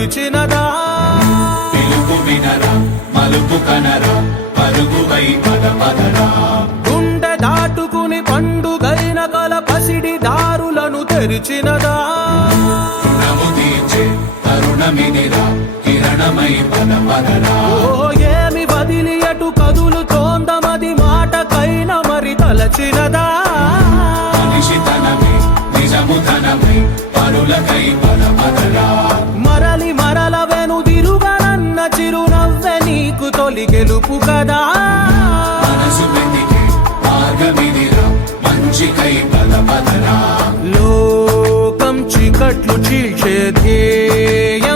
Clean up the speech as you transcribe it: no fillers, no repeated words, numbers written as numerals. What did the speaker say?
పిలిచినదా పిలుపు వినరా మలుపు కనరా పరుగువై పద పదరా గుండె దాటుకుని పండుగైన కల పసిడి దారులను తెరిచినదా రుణము తీర్చే తరుణమిదిరా కిరణమై పద పదరా ఓ ఏమి వదిలి అటు కదులుతోందమది మాటకైన మరి తలచినదా మనిషితనమే నిజముతనమై పరులకై పద పదరా మరలి మరల వెనుదిరుగనన్న చిరునవ్వె నీకు తొలి గెలుపు కదా మనసు వెతికే మార్గమిదిరా మంచికై పద పదరా లోకం చీకట్లు చీల్చే ధ్యేయ